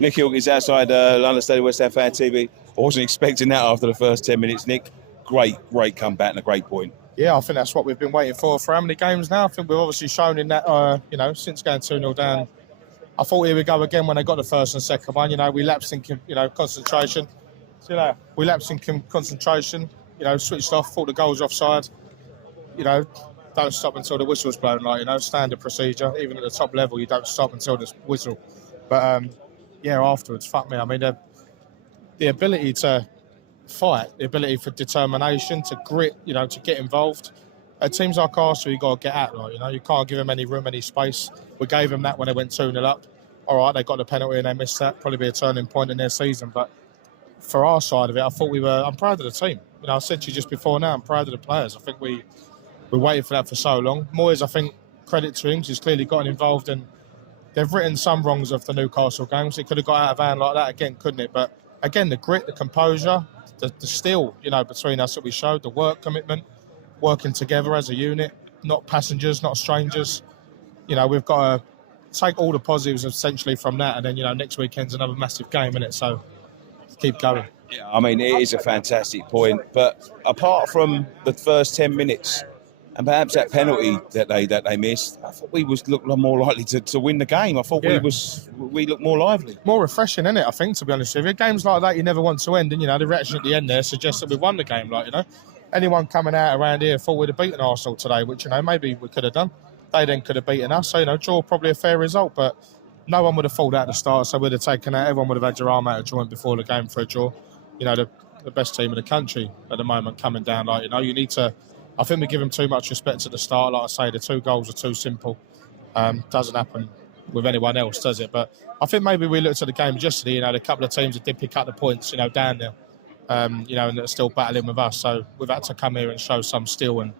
Nick Hawkins outside London Stadium, West Ham Fan TV. I wasn't expecting that after the first 10 minutes, Nick. Great comeback and a great point. Yeah, I think that's what we've been waiting for how many games now? I think we've obviously shown in that, since going 2-0 down. I thought here we go again when they got the first and second one. We lapsed in, concentration. We lapsed in concentration, switched off, thought the goal was offside. Don't stop until the whistle's blown, standard procedure. Even at the top level, you don't stop until the whistle. But, afterwards, fuck me. I mean, the ability to fight, the ability for determination, to grit, to get involved. At teams like Arsenal, you've got to get at, you can't give them any room, any space. We gave them that when they went 2-0 up. All right, they got the penalty and they missed that. Probably be a turning point in their season. But for our side of it, I thought I'm proud of the team. I said to you just before now, I'm proud of the players. I think we waited for that for so long. Moyes, I think, credit to him, he's clearly gotten involved and they've written some wrongs of the Newcastle games. It could have got out of hand like that again, couldn't it? But again, the grit, the composure, the steel, between us that we showed, the work commitment, working together as a unit, not passengers, not strangers. We've got to take all the positives essentially from that, and then, next weekend's another massive game, isn't it? So keep going. Yeah, I mean, it is a fantastic point. But apart from the first 10 minutes, and perhaps that penalty that they missed, I thought we looked more likely to win the game. I thought we looked more lively. More refreshing, isn't it, I think, to be honest with you. Games like that you never want to end, and, the reaction at the end there suggests that we won the game, Anyone coming out around here thought we'd have beaten Arsenal today, which, maybe we could have done. They then could have beaten us, so, draw probably a fair result, but no one would have fought out at the start, so we'd have taken out. Everyone would have had your arm out of joint before the game for a draw. The best team in the country at the moment coming down, you need to... I think we give them too much respect at the start. Like I say, the 2 goals are too simple. Doesn't happen with anyone else, does it? But I think maybe we looked at the game yesterday, a couple of teams that did pick up the points, down there, and they're still battling with us. So we've had to come here and show some steel and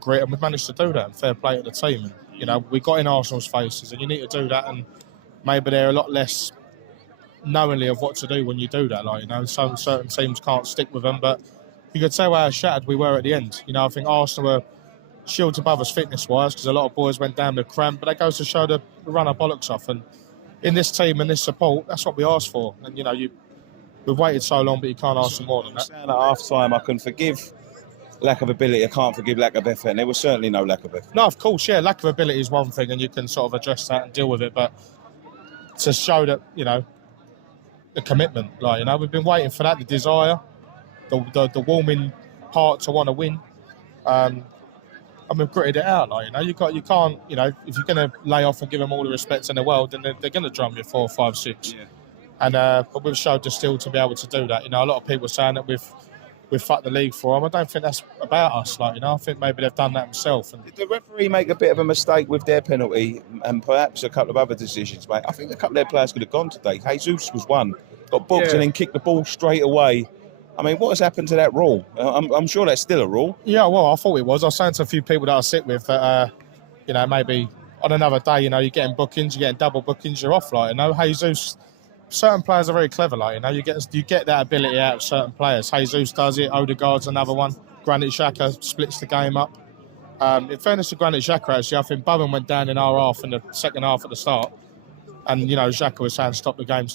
grit, and we've managed to do that. And fair play to the team. And, we got in Arsenal's faces, and you need to do that. And maybe they're a lot less knowingly of what to do when you do that. Some certain teams can't stick with them, but you could tell how shattered we were at the end. I think Arsenal were shields above us fitness-wise because a lot of boys went down with cramp, but that goes to show the run our bollocks off. And in this team and this support, that's what we asked for. And, we've waited so long, but you can't ask for more than that. At half-time, I can forgive lack of ability. I can't forgive lack of effort. And there was certainly no lack of effort. No, of course, yeah. Lack of ability is one thing, and you can sort of address that and deal with it. But to show that, the commitment, we've been waiting for that, the desire, the warming part to want to win, and we've gritted it out. You can't, if you're going to lay off and give them all the respect in the world, then they're going to drum you 4, 5, 6. Yeah. And but we've showed the steel to be able to do that. A lot of people are saying that we've fucked the league for them. I don't think that's about us. I think maybe they've done that themselves. Did the referee make a bit of a mistake with their penalty and perhaps a couple of other decisions, mate? I think a couple of their players could have gone today. Jesus was one, got booked and then kicked the ball straight away. I mean, what has happened to that rule? I'm sure that's still a rule. Yeah, well, I thought it was. I was saying to a few people that I sit with that, maybe on another day, you're getting bookings, you're getting double bookings, you're off. Jesus, certain players are very clever. You get that ability out of certain players. Jesus does it. Odegaard's another one. Granit Xhaka splits the game up. In fairness to Granit Xhaka, actually, I think Bowen went down in our half in the second half at the start. And, Xhaka was saying, stop the game.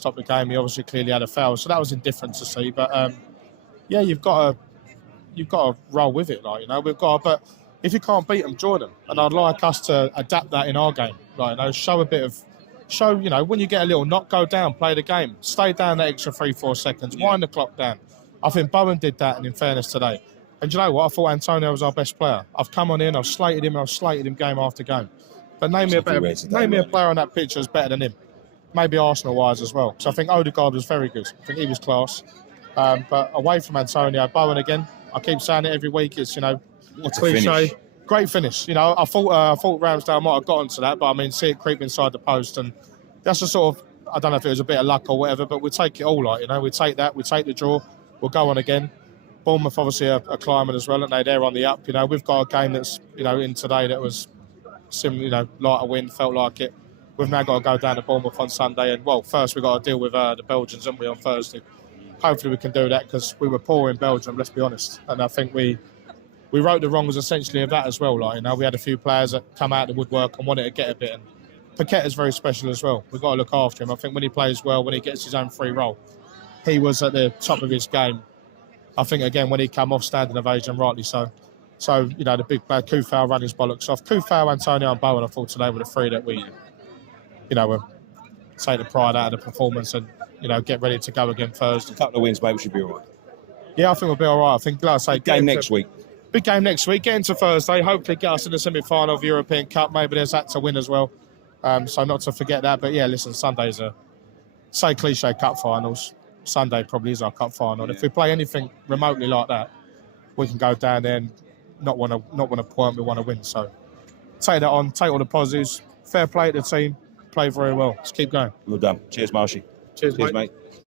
He obviously clearly had a foul. So that was indifferent to see. But, yeah, you've got to roll with it, but if you can't beat them, draw them. And I'd like us to adapt that in our game, show, when you get a little knock, go down, play the game, stay down that extra 3-4 seconds, wind the clock down. I think Bowen did that, and in fairness today. And you know what? I thought Antonio was our best player. I've come on in, I've slated him game after game. But name me a player on that pitch that's better than him. Maybe Arsenal-wise as well. So I think Odegaard was very good. I think he was class. But away from Antonio, Bowen again. I keep saying it every week. It's a cliche. Great finish. I thought Ramsdale might have got onto that, but see it creep inside the post, and that's a sort of, I don't know if it was a bit of luck or whatever, but we take it all. We take that, we take the draw, we'll go on again. Bournemouth obviously are climbing as well, and they're on the up. We've got a game that's in today that was similar, like a win, felt like it. We've now got to go down to Bournemouth on Sunday, and first we've got to deal with the Belgians, haven't we, on Thursday. Hopefully we can do that because we were poor in Belgium, let's be honest. And I think we wrote the wrongs essentially of that as well. We had a few players that come out of the woodwork and wanted to get a bit. And Paqueta's very special as well. We've got to look after him. I think when he plays well, when he gets his own free role, he was at the top of his game. I think, again, when he came off standing ovation, rightly so. So, you know, the big player, Kufau, ran his bollocks off. Kufau, Antonio and Bowen, I thought today were the three that we, you know, were take the pride out of the performance and, you know, get ready to go again Thursday. A couple of wins, mate, we should be all right. Yeah, I think we'll be all right. I think, like I say, Big game next week. Big game next week. Get into Thursday. Hopefully get us in the semi-final of the European Cup. Maybe there's that to win as well. So not to forget that. But, yeah, listen, Sunday's say cliche cup finals. Sunday probably is our cup final. Yeah. If we play anything remotely like that, we can go down there and not want a point. We want to win. So take that on. Take all the positives. Fair play to the team. Play very well. Let's keep going. Well done. Cheers, Marshy. Cheers, Cheers, mate. mate.